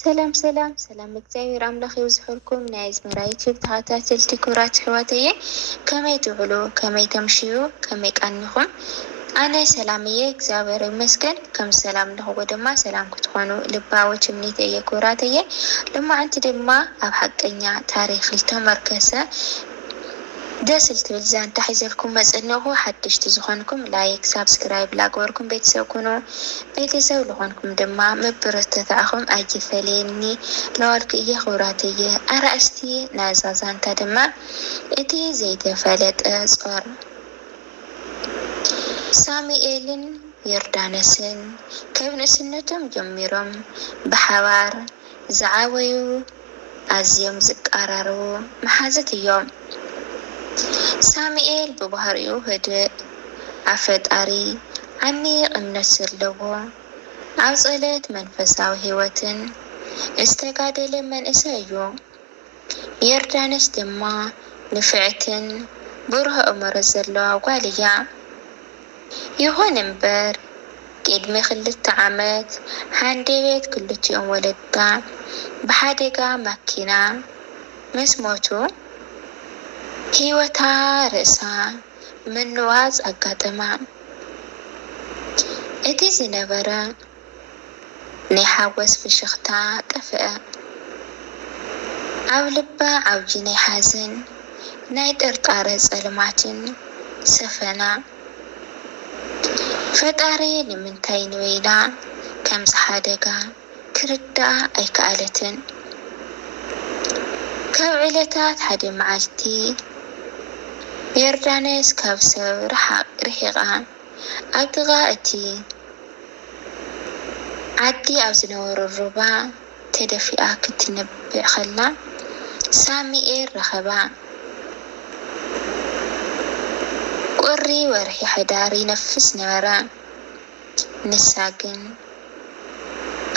ሰላም እግዚአብሔር አምላኽ ይውዝሕልኩም ናይ ዝመራ ዩቲዩብ ተኸታተልቲ ክቡራት ኣሕዋተየ ከመይ ትውዕሉ ከመይ ተምሽዩ ከመይ ቃኒኹም ኣነ ሰላም እየ እግዚአብሔር ይመስገን ከም ሰላም ንኽዎ ድማ ሰላም ክትኾኑ ልባዊ ትምኒት እየ ክቡራተየ ልማዓንቲ ድማ ኣብ ሓቀኛ ታሪክ ዝተመርከሰ ደስ ልትብል ዛንታ ሒዘልኩም መፅእኒኹ ሓድሽቲ ዝኾንኩም ላይክ ሳብስክራይብ ላገበርኩም ቤተሰብ ኩኑ ቤተሰብ ዝኾንኩም ድማ መበረታትዕኹም ኣይፈለየኒ ለዋልኩ እየ ክቡራተየ ኣርእስቲ ናይዛ ዛንታ ድማ እቲ ዘይተፈለጠ ጾር ሳሙኤልን ዮርዳኖስን ካብ ንእስነቶም ጀሚሮም ብሓባር ዝዓበዩ ኣዝዮም ዝቀራረቡ መሓዘት እዮም። ሳሙኤል ብባህሪኡ ህድእ ኣብ ፈጣሪ ዓሚቕ እምነት ዘለዎ ኣብ ጸሎት መንፈሳዊ ህይወትን ዝተጋደለ መንእሰይ እዩ። ዮርዳኖስ ድማ ንፍዕትን ብሩህ ኣእምሮ ዘለዋ ጓል እያ። ይኹን እምበር ቅድሚ 2 ዓመት ሓንደበት ክልቲኦም ወለዳ ብሓደጋ መኪና ምስ ሞቱ ህይወታ ርእሳ ምንዋፅ ኣጋጠማ። እቲ ዝነበረ ናይ ሓጎስ ፍሽኽታ ጠፍአ። ኣብ ልባ ዓብዪ ናይ ሓዘን ናይ ጥርጣረ ጸልማትን ሰፈና። ፈጣሪ ንምንታይ ንበይና ከምዚ ሓደጋ ክርዳኣ ኣይከኣለትን። ካብ ዕለታት ሓደ መዓልቲ ዮርዳኖስ ካብ ሰብ ርሒቓ ኣብ ጥቓ እቲ ዓዲ ኣብ ዝነበረ ሩባ ተደፊኣ ክትነብዕ ከላ ሳሙኤል ረኸባ። ቁሪ ወርሒ ሕዳር ይነፍስ ነበረ። ንሳ ግን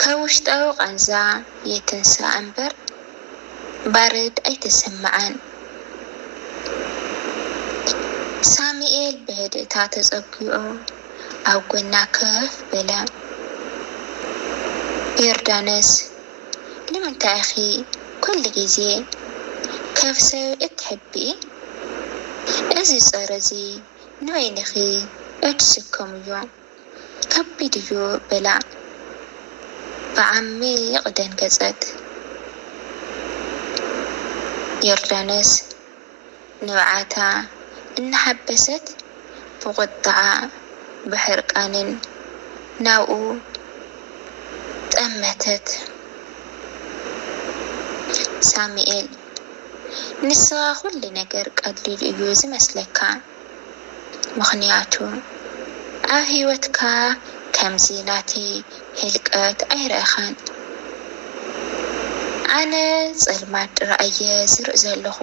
ካብ ውሽጣዊ ቃንዛ የተንሳእ እምበር ባርድ ኣይተሰምዓን። ሳሙኤል ብህድእታ ተጸጊዑ ኣብ ጎና ከፍ በለ። ዮርዳኖስ ንምንታይ ኢኺ ኩሉ ግዜ ካብ ሰብ እትሕቢኢ? እዚ ጸር እዚ ንበይንኺ እትስከም እዩ ከቢድ እዩ በላ። ብዓሚቕ ደንገጸት። ዮርዳኖስ ንብዓታ እናሓበሰት ብቁጣዓ ብሕርቃንን ናብኡ ጠመተት። ሳሙኤል ንስኻ ኩሉ ነገር ቀሊል እዩ ዝመስለካ፣ ምክንያቱ ኣብ ህይወትካ ከምዚ ናተይ ህልቀት ኣይረአኻን። ኣነ ጸልማት ጥራእየ ዝርኢ ዘለኹ።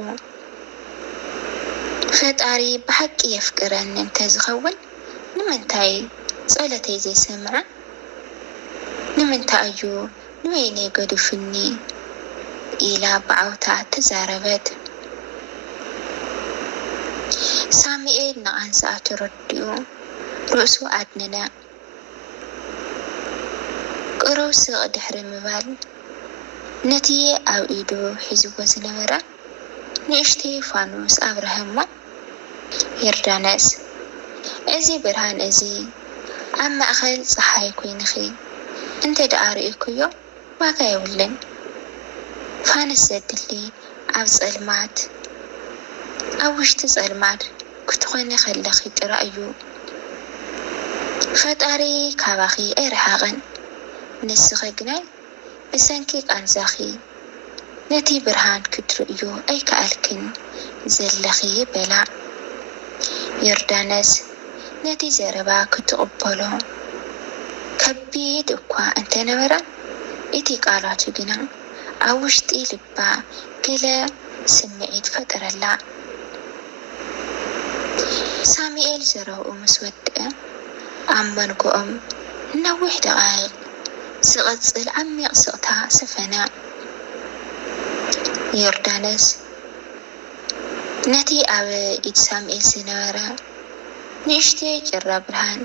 ፈጣሪ ብሓቂ የፍቅረኒ እንተዝኸውን ንምንታይ ጸሎተይ ዘይሰምዐ? ንምንታይ እዩ ንበይነይ ገዲፉኒ? ኢላ ብዓውታ ተዛረበት። ሳሙኤል ንቃንስኣ ተረዲኡ ርእሱ ኣድነነ። ቅሩብ ስቕ ድሕሪ ምባል ነቲ ኣብ ኢዱ ሒዝዎ ዝነበረ ንእሽተይ ፋኑስ ኣብርሀሞ። ዮርዳኖስ እዚ ብርሃን እዚ ኣብ ማእኸል ፀሓይ ኮይንኺ እንተ ደኣ ርኢክዮ ዋጋ የብልን። ፋንስ ዘድሊ ኣብ ጸልማት ኣብ ውሽጢ ጸልማት ክትኾነ ከለኺ ጥራይ እዩ። ፈጣሪ ካባኺ ኣይረሓቕን። ንስኺ ግናይ ብሰንኪ ቃንዛኺ ነቲ ብርሃን ክትርእዩ ኣይከኣልክን ዘለኺ በላ። ዮርዳኖስ ነቲ ዘረባ ክትቕበሎ ከቢድ እኳ እንተነበረ እቲ ቃላቱ ግና ኣብ ውሽጢ ልባ ገለ ስምዒት ፈጠረላ። ሳሙኤል ዘረብኡ ምስ ወድአ ኣብ መንጎኦም ነዊሕ ደቓይቕ ዝቕጽል ዓሚቕ ስቕታ ሰፈነ። ዮርዳኖስ ነቲ ኣብ ኢድ ሳሙኤል ዝነበረ ንእሽተይ ጭራ ብርሃን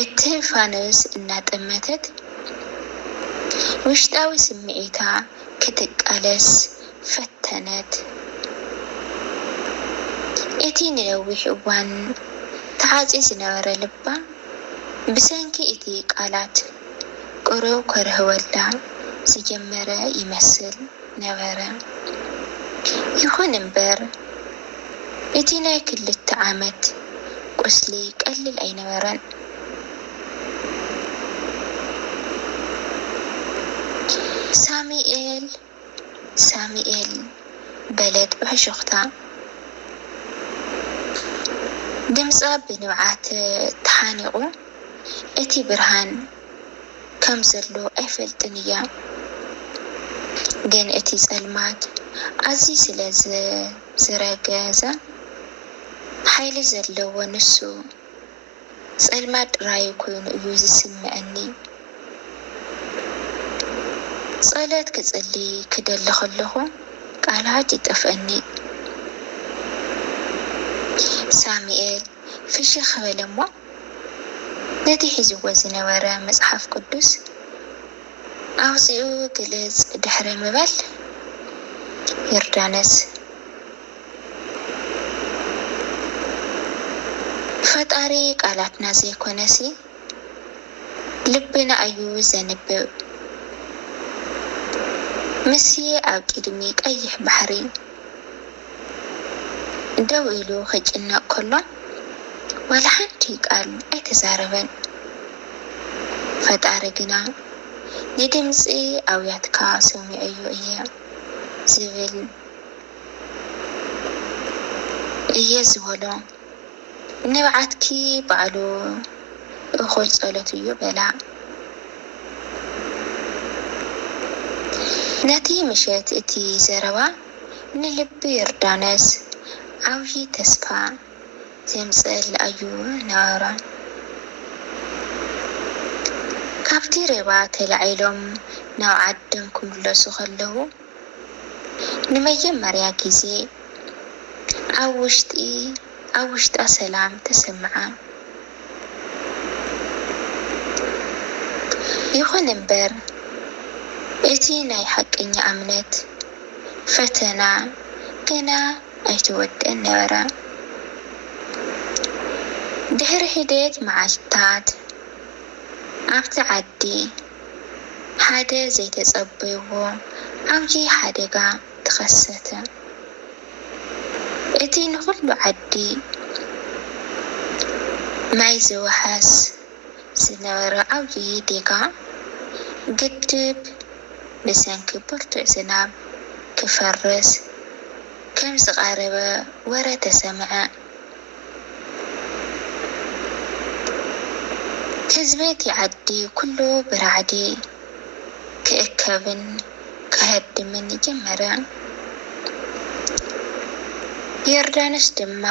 እቲ ፋኑስ እናጠመተት ውሽጣዊ ስምዒታ ክትቃለስ ፈተነት። እቲ ንነዊሕ እዋን ተዓፂ ዝነበረ ልባ ብሰንኪ እቲ ቃላት ቁሩብ ከርህወላ ዝጀመረ ይመስል ነበረ። ይኹን እምበር እቲ ናይ 2 ዓመት ቁስሊ ቀሊል ኣይነበረን። ሳሙኤል በለት ብሕሹኽታ ድምፃ ብንብዓት ተሓኒቑ እቲ ብርሃን ከም ዘሎ ኣይፈልጥን እያ። ግን እቲ ጸልማት ኣዝዩ ስለ ዝረገዘ ሓይሊ ዘለዎ ንሱ ጸልማት ጥራይ ኮይኑ እዩ ዝስምዐኒ። ጸሎት ክጽሊ ክደሊ ከለኹ ቃላት ይጠፍአኒ። ሳሙኤል ፍሽኽ በለ እሞ ነቲ ሒዝዎ ዝነበረ መጽሓፍ ቅዱስ ኣውፂኡ ግልጽ ድሕሪ ምባል ዮርዳኖስ ፈጣሪ ቃላትና ዘይኮነሲ ልብና እዩ ዘንብብ። ምስዬ ኣብ ቅድሚ ቀይሕ ባሕሪ ደው ኢሉ ክጭነቕ ከሎ ዋላ ሓንቲ ቃል ኣይተዛረበን። ፈጣሪ ግና ንድምፂ ኣውያትካ ሰሚዐዮ እየ ዝብል እየ ዝበሎ። ንብዓትኪ ባዕሉ እኹል ጸሎት እዩ በላ። ነቲ ምሸት እቲ ዘረባ ንልቢ ዮርዳኖስ ዓብዪ ተስፋ ዘምጽእል እዩ ነበረ። ካብቲ ሬባ ተላዒሎም ናብ ዓዶም ክምለሱ ከለዉ ንመጀመርያ ግዜ ኣብ ውሽጣ ሰላም ተሰምዓ። ይኹን እምበር እቲ ናይ ሓቀኛ እምነት ፈተና ገና ኣይተወድአን ነበረ። ድሕሪ ሂደት መዓልትታት ኣብቲ ዓዲ ሓደ ዘይተጸበይዎ ዓብዪ ሓደጋ ተኸሰተ። እቲ ንኹሉ ዓዲ ማይ ዝወሓስ ዝነበረ ዓብዪ ዴጋ ግድብ ብሰንኪ ብርቱዕ ዝናብ ክፈርስ ከም ዝቐረበ ወረ ተሰምዐ። ህዝቢ እቲ ዓዲ ኩሉ ብራዕዲ ክእከብን ክህድምን ጀመረ። ዮርዳኖስ ድማ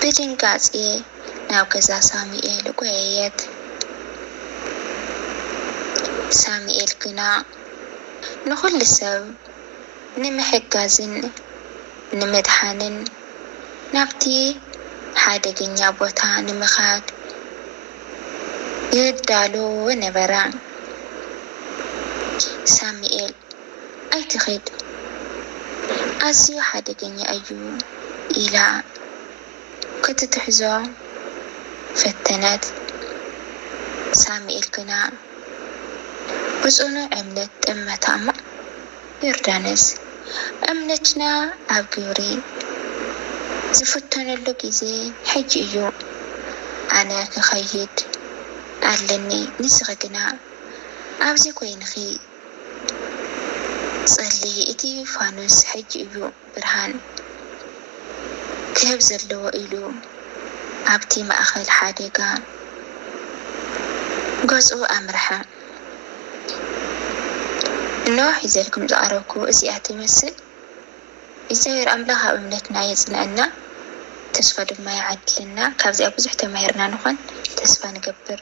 ብድንጋጼ ናብ ገዛ ሳሙኤል ጐየየት። ሳሙኤል ግና ንኹሉ ሰብ ንምሕጋዝን ንምድሓንን ናብቲ ሓደገኛ ቦታ ንምኻድ ይዳሎ ነበረ። ሳሙኤል ኣይትኸድ ኣዝዩ ሓደገኛ እዩ ኢላ ክትትሕዞ ፈተነት። ሳሙኤል ግና ብጽኑዕ እምነት ጠመታ እሞ ዮርዳኖስ እምነትና ኣብ ግብሪ ዝፍተነሉ ጊዜ ሕጂ እዩ። ኣነ ክኸይድ ኣለኒ፣ ንስኺ ግና ኣብዚ ኮይንኺ ጸሊ። እቲ ፋኖስ ሕጂ እዩ ብርሃን ክህብ ዘለዎ ኢሉ ኣብቲ ማእኸል ሓደጋ ገጹ ኣምርሐ። እነሆ ሒዘልኩም ዝቐረብኩ እዚኣ ትመስል። እግዚአብሔር ኣምላኽ ኣብ እምነትና የጽንዐና፣ ተስፋ ድማ ይዓድለና። ካብዚኣ ብዙሕ ተማሂርና ንኾን ተስፋ ንገብር።